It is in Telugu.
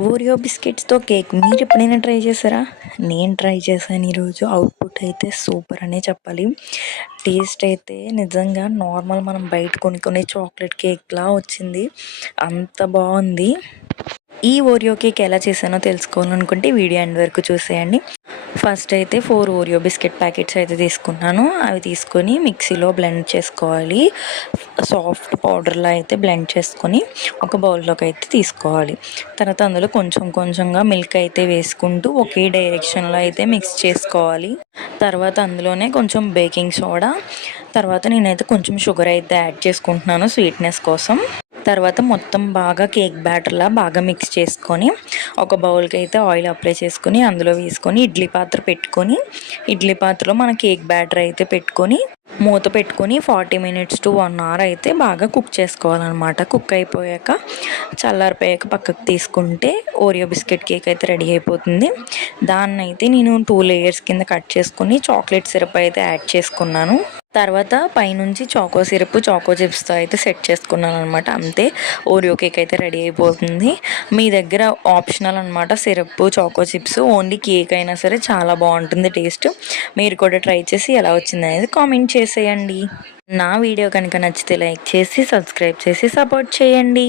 ఓరియో బిస్కెట్స్తో కేక్ మీరు ఎప్పుడైనా ట్రై చేశారా? నేను ట్రై చేశాను ఈరోజు. అవుట్పుట్ అయితే సూపర్ అనే చెప్పాలి. టేస్ట్ అయితే నిజంగా నార్మల్ మనం బయట కొనుక్కునే చాక్లెట్ కేక్లా వచ్చింది. అంత బాగుంది. ఈ ఓరియో కేక్ ఎలా చేశానో తెలుసుకోవాలనుకుంటే వీడియో ఎండ్ వరకు చూసేయండి. ఫస్ట్ అయితే 4 ఓరియో బిస్కెట్ ప్యాకెట్స్ అయితే తీసుకున్నాను. అవి తీసుకొని మిక్సీలో బ్లెండ్ చేసుకోవాలి. సాఫ్ట్ పౌడర్లా అయితే బ్లెండ్ చేసుకొని ఒక బౌల్లోకి అయితే తీసుకోవాలి. తర్వాత అందులో కొంచెం కొంచెంగా మిల్క్ అయితే వేసుకుంటూ ఒకే డైరెక్షన్లో అయితే మిక్స్ చేసుకోవాలి. తర్వాత అందులోనే కొంచెం బేకింగ్ సోడా, తర్వాత నేనైతే కొంచెం షుగర్ అయితే యాడ్ చేసుకుంటున్నాను స్వీట్నెస్ కోసం. తర్వాత మొత్తం బాగా కేక్ బ్యాటర్లా బాగా మిక్స్ చేసుకొని ఒక బౌల్కి అయితే ఆయిల్ అప్లై చేసుకొని అందులో వేసుకొని ఇడ్లీ పాత్ర పెట్టుకొని ఇడ్లీ పాత్రలో మన కేక్ బ్యాటర్ అయితే పెట్టుకొని మూత పెట్టుకొని 40 minutes to 1 hour అయితే బాగా కుక్ చేసుకోవాలన్నమాట. కుక్ అయిపోయాక చల్లారిపోయాక పక్కకు తీసుకుంటే ఓరియో బిస్కెట్ కేక్ అయితే రెడీ అయిపోతుంది. దాన్ని అయితే నేను 2 layers కింద కట్ చేసుకొని చాక్లెట్ సిరప్ అయితే యాడ్ చేసుకున్నాను. తర్వాత పైనుంచి చాకో సిరప్ చాకో చిప్స్తో అయితే సెట్ చేసుకున్నాను అనమాట. అంతే, ఓరియో కేక్ అయితే రెడీ అయిపోతుంది. మీ దగ్గర ఆప్షనల్ అనమాట syrup choco chips. Only cake అయినా సరే చాలా బాగుంటుంది టేస్ట్. మీరు కూడా ట్రై చేసి ఎలా వచ్చింది అనేది కామెంట్ చేసేయండి. నా వీడియో కనుక నచ్చితే లైక్ చేసి సబ్స్క్రైబ్ చేసి సపోర్ట్ చేయండి.